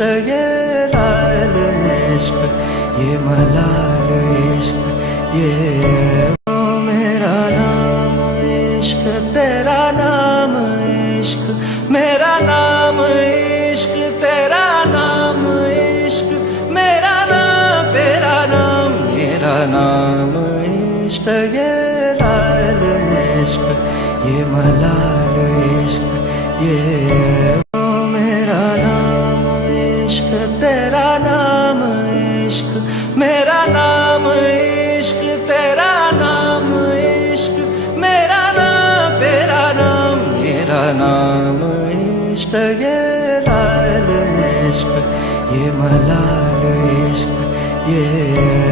इश्क ये लाल इश्क ये मलाल इश्क ये ओ मेरा नाम इश्क तेरा नाम इश्क मेरा नाम इश्क तेरा नाम इश्क मेरा नाम तेरा नाम मेरा नाम इश्क ये लाल इश्क ये मलाल इश्क ये ओ मेरा नाम इश्क तेरा नाम इश्क मेरा नाम इश्क तेरा नाम इश्क मेरा नाम तेरा नाम मेरा नाम इश्क ये लाल इश्क ये मलाल इश्क ये